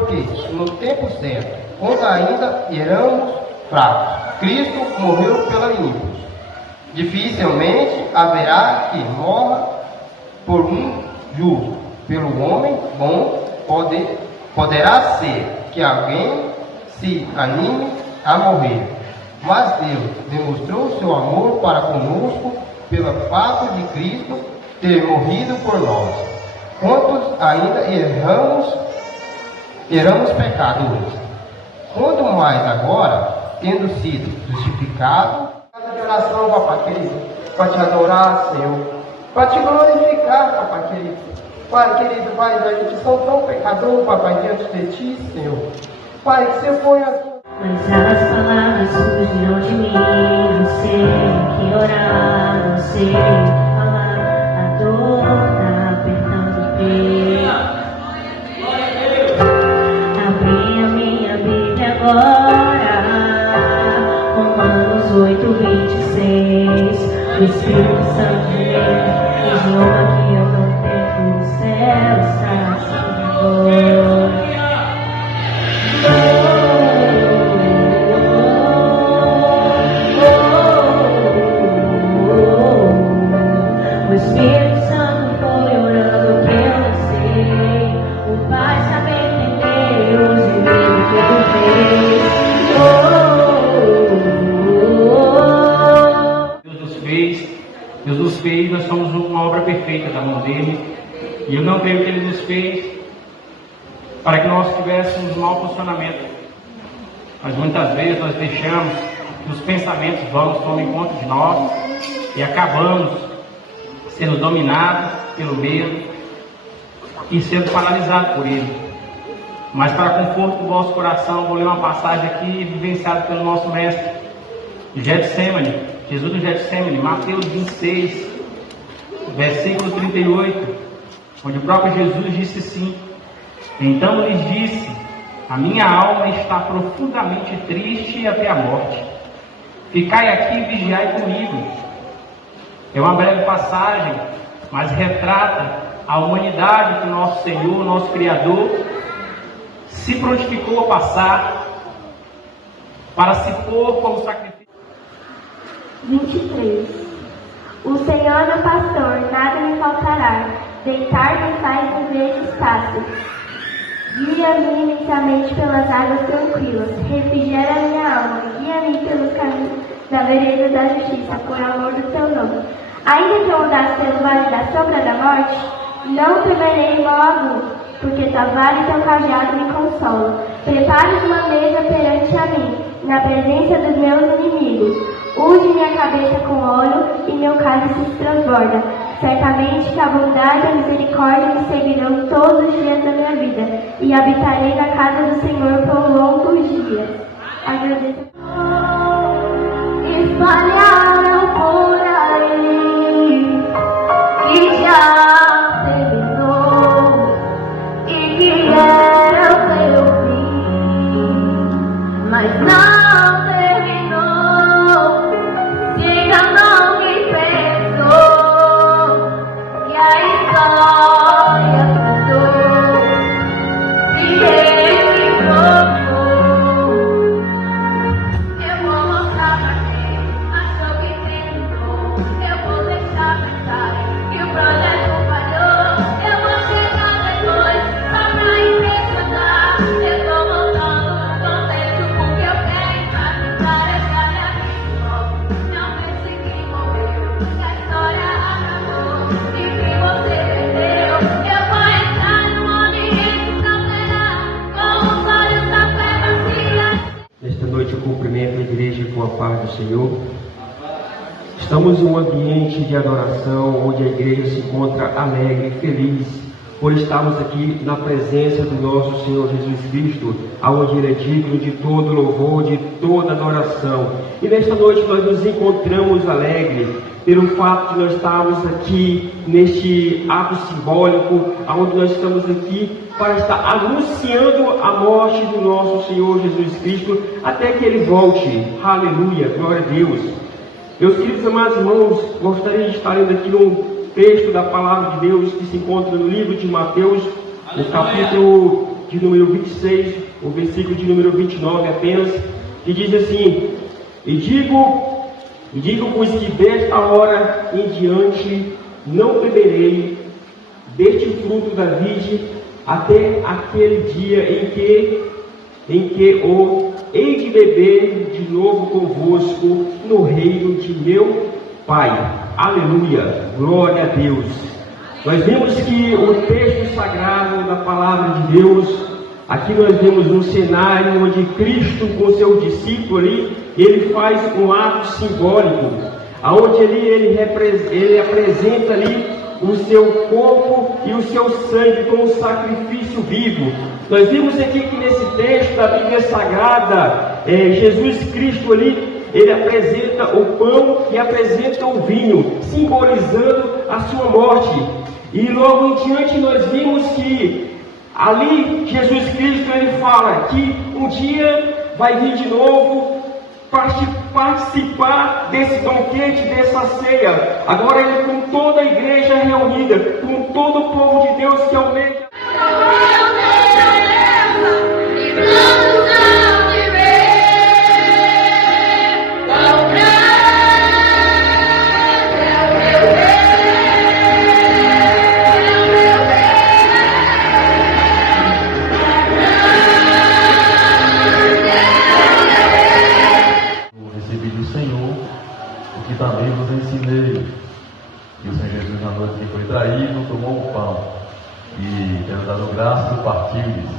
Porque, no tempo certo, quando ainda éramos fracos, Cristo morreu pela ímpios. Dificilmente haverá que morra por um justo. Pelo homem bom poderá ser que alguém se anime a morrer. Mas Deus demonstrou seu amor para conosco pelo fato de Cristo ter morrido por nós. Quantos ainda éramos pecadores. Quanto mais agora, tendo sido justificado, de oração, papai querido, para te adorar, Senhor, para te glorificar, papai querido. Pai querido, Pai, a gente são tão pecador, papai, diante de ti, Senhor. Pai, que você põe a tua... Mas as palavras surgiram de mim, não sei o que orar, não sei o que falar, a dor tá apertando o peito. Abri a minha Bíblia agora, Romanos 8:26. O Espírito Santo de Deus, idioma que eu não tenho, o céu está acima. O Espírito Santo foi orando que eu não sei. O Pai sabe entender os inimigos que ele fez. Deus nos fez, nós somos uma obra perfeita da mão dele. E eu não creio que ele nos fez para que nós tivéssemos um mau funcionamento. Mas muitas vezes nós deixamos que os pensamentos vãos tomem conta de nós e acabamos sendo dominados pelo medo e sendo paralisados por ele. Mas para conforto do vosso coração, vou ler uma passagem aqui vivenciada pelo nosso mestre de Getsemane, Jesus do Getsemane, Mateus 26, versículo 38, onde o próprio Jesus disse assim: então lhes disse, a minha alma está profundamente triste até a morte. Ficai aqui e vigiai comigo. É uma breve passagem, mas retrata a humanidade que o nosso Senhor, nosso Criador, se prontificou a passar para se pôr como sacrifício. 23. O Senhor é o pastor, nada me faltará. Deitar-me faz em verdes pastos. Guia-me imensamente pelas águas tranquilas. Refrigera minha alma. Guia-me pelos caminhos da vereda da justiça, por amor do teu nome. Ainda que eu andasse pelo vale da sombra da morte, não temerei mal algum, porque tua vara e teu cajado me consolam. Preparas uma mesa perante a mim, na presença dos meus inimigos. Unge minha cabeça com óleo e meu cálice se transborda. Certamente que a bondade e a misericórdia me seguirão todos os dias da minha vida, e habitarei na casa do Senhor por longos dias. Agradeço. Espalharam por aí que já terminou e que era o teu fim, mas não terminou. Diga não que pensou que a história mudou, se ele provou. Eu vou mostrar pra quem achou que terminou. Eu vou deixar pensar que o projeto falhou. Eu vou chegar depois só pra impressionar. Eu tô voltando contexto porque eu quero impactar essa minha vida. Não pense que morreu, que a história acabou e que você perdeu. Eu vou entrar num ambiente tão será, com os olhos da fé vazia. Nesta noite eu cumprimento a igreja com a paz do Senhor. Estamos em um ambiente de adoração onde a igreja se encontra alegre e feliz por estarmos aqui na presença do nosso Senhor Jesus Cristo, aonde Ele é digno de todo louvor, de toda adoração. E nesta noite nós nos encontramos alegres pelo fato de nós estarmos aqui neste ato simbólico, aonde nós estamos aqui para estar anunciando a morte do nosso Senhor Jesus Cristo até que Ele volte. Aleluia, glória a Deus. Meus queridos amados irmãos, gostaria de estar lendo aqui um texto da palavra de Deus que se encontra no livro de Mateus, no capítulo de número 26, o versículo de número 29 apenas, que diz assim: E digo-vos que desta hora em diante não beberei deste fruto da vide até aquele dia em que o hei de beber de novo convosco no reino de meu Pai. Aleluia, glória a Deus. Nós vemos que o texto sagrado da palavra de Deus, aqui nós vemos um cenário onde Cristo com seu discípulo ali, ele faz um ato simbólico, aonde ele apresenta ali o seu corpo e o seu sangue como sacrifício vivo. Nós vimos aqui que nesse texto da Bíblia Sagrada, Jesus Cristo ali, ele apresenta o pão e apresenta o vinho, simbolizando a sua morte. E logo em diante nós vimos que ali Jesus Cristo ele fala que um dia vai vir de novo participar desse banquete, dessa ceia. Agora ele com toda a igreja reunida, com todo o povo de Deus que almeja. Também vos ensinei. E o Senhor Jesus, na noite que foi traído, tomou o pão e, tendo dado graça, partiu-lhes: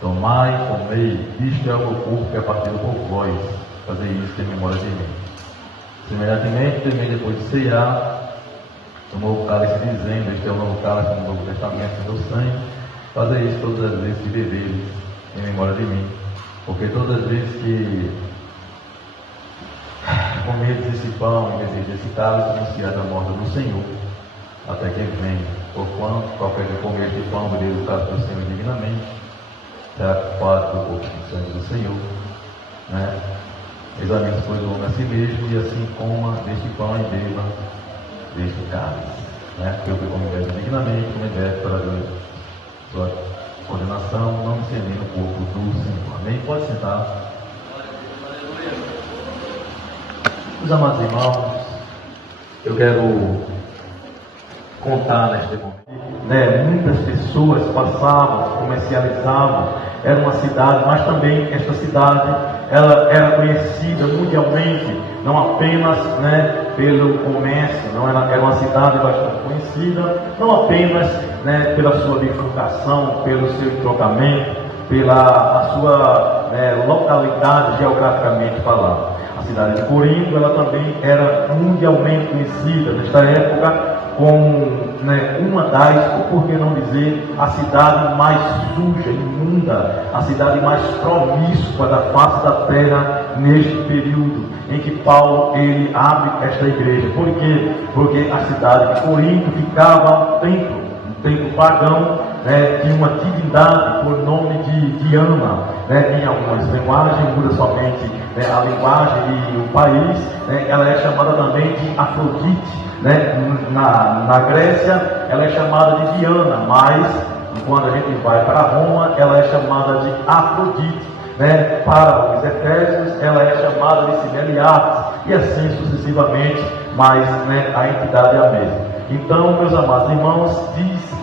Tomai, comei, isto é o meu corpo que é partido por vós, fazei isso em memória de mim. Semelhantemente, também depois de cear, tomou o cálice dizendo: Este é o novo cálice do Novo Testamento, meu sangue, fazei isso todas as vezes que beberes em memória de mim. Porque todas as vezes que comerdes esse pão e beberdes esse cálice, anunciado a morte do Senhor, até que ele venha. Porquanto qualquer que comer este pão e beber o cálice do Senhor dignamente, será culpado do corpo do sangue do Senhor. Examine-se, pois, o homem a si mesmo, e assim coma deste pão e beba deste cálice. Porque o que come dignamente, come deve para a sua condenação, não discernir o corpo do Senhor. Amém? Pode sentar. Meus amados irmãos, eu quero contar neste momento. Muitas pessoas passavam, comercializavam, era uma cidade, mas também esta cidade ela era conhecida mundialmente, não apenas pelo comércio, era uma cidade bastante conhecida, não apenas pela sua bifurcação, pelo seu entrocamento, pela sua localidade geograficamente falando. A cidade de Corinto, ela também era mundialmente conhecida nesta época como uma das, ou por que não dizer, a cidade mais suja, imunda, a cidade mais promíscua da face da terra neste período em que Paulo ele abre esta igreja. Por quê? Porque a cidade de Corinto ficava um templo pagão, de uma divindade por nome de Diana. Em algumas linguagens, muda somente a linguagem e o país, ela é chamada também de Afrodite. Na Grécia, ela é chamada de Diana, mas quando a gente vai para Roma, ela é chamada de Afrodite. Para os Efésios, ela é chamada de Sibeliates, e assim sucessivamente, mas a entidade é a mesma. Então, meus amados irmãos, diz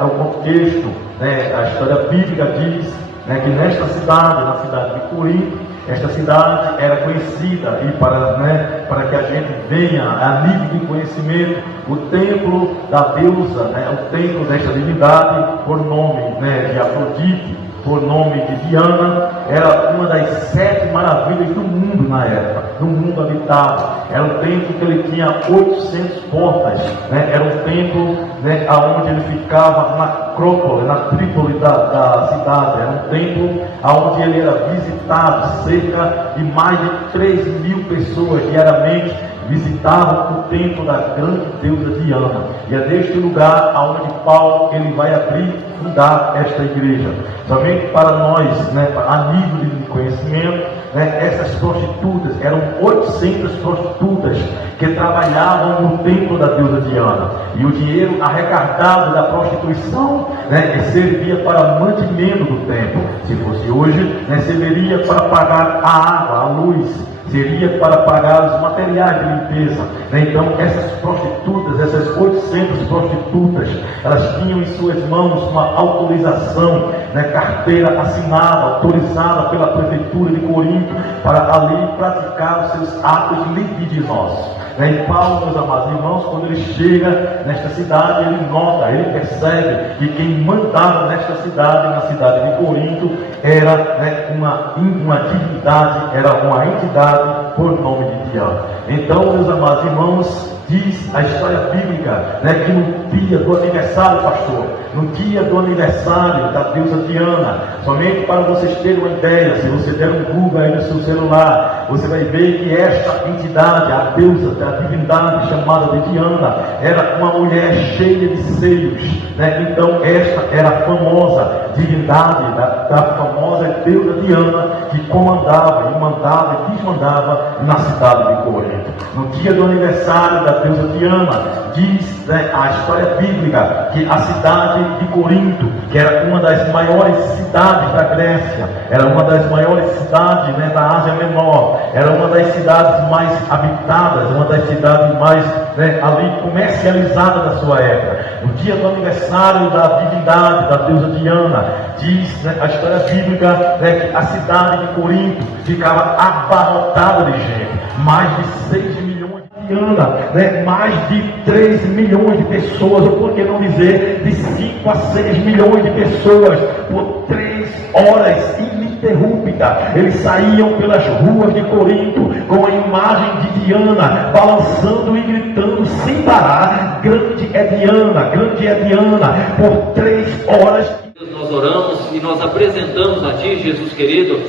o contexto, a história bíblica diz que nesta cidade, na cidade de Corinto, esta cidade era conhecida, e para que a gente venha a nível de conhecimento, o templo da deusa, o templo desta divindade, por nome de Afrodite, por nome de Diana, era uma das 7 maravilhas do mundo na época, do mundo habitado. Era um templo que ele tinha 800 portas, era um templo aonde ele ficava na Acrópole, na Trípoli da cidade. Era um templo aonde ele era visitado cerca de mais de 3.000 pessoas diariamente visitavam o templo da grande deusa Diana. E é neste lugar aonde Paulo ele vai abrir e fundar esta igreja. Somente para nós, né, a nível de conhecimento, né, essas prostitutas, eram 800 prostitutas que trabalhavam no templo da deusa Diana. E o dinheiro arrecadado da prostituição, né, servia para mantimento do templo. Se fosse hoje, né, serviria para pagar a água, a luz, seria para pagar os materiais de limpeza. Então essas prostitutas, essas 800 prostitutas, elas tinham em suas mãos uma autorização, né, carteira assinada, autorizada pela prefeitura de Corinto, para ali praticar os seus atos libidinosos. E Paulo, meus amados irmãos, quando ele chega nesta cidade, ele nota, ele percebe que quem mandava nesta cidade, na cidade de Corinto, era, né, uma divindade, era uma entidade por nome de Diana. Então, meus amados irmãos, diz a história bíblica, né, que no dia do aniversário, pastor, no dia do aniversário da deusa Diana, somente para vocês terem uma ideia, se você der um Google aí no seu celular, você vai ver que esta entidade, a deusa, a divindade chamada de Diana, era uma mulher cheia de seios, né? Então esta era a famosa divindade da famosa deusa Diana, que comandava e mandava e desmandava na cidade de Corinto. No dia do aniversário da deusa Diana, diz, né, a história bíblica, que a cidade de Corinto, que era uma das maiores cidades da Grécia, era uma das maiores cidades, né, da Ásia Menor, era uma das cidades mais habitadas, uma das cidades mais, né, ali comercializadas da sua época. No dia do aniversário da divindade, da deusa Diana, diz, né, a história bíblica, né, que a cidade de Corinto ficava abarrotada de gente, mais de 6 milhões de Diana, né, mais de 3 milhões de pessoas, ou por que não dizer, de 5 a 6 milhões de pessoas, por 3 horas ininterrupta. Eles saíam pelas ruas de Corinto com a imagem de Diana, balançando e gritando sem parar: grande é Diana, grande é Diana, por 3 horas. Nós oramos e nós apresentamos a Ti, Jesus querido,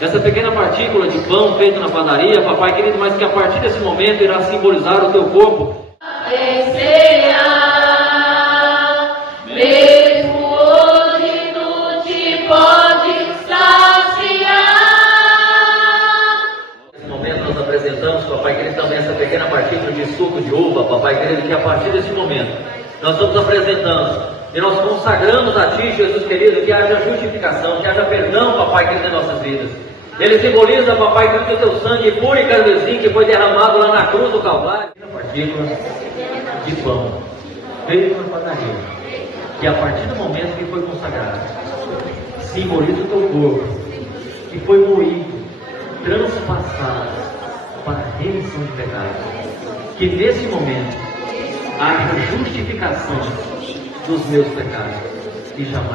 essa pequena partícula de pão feita na padaria, Papai querido, mas que a partir desse momento irá simbolizar o Teu corpo. Mesmo hoje tu te podes saciar. Nesse momento nós apresentamos, Papai querido, também essa pequena partícula de suco de uva, Papai querido, que a partir desse momento nós estamos apresentando e nós consagramos a Ti, Jesus querido, que haja justificação, que haja perdão, Papai querido, em nossas vidas. Ele simboliza, Papai querido, o Teu sangue puro e carmesim que foi derramado lá na cruz do Calvário. A partícula de pão feito na padaria, que a partir do momento que foi consagrado, simboliza o Teu corpo, que foi moído, transpassado para a remissão de pecados. Que nesse momento haja justificação dos meus pecados e jamais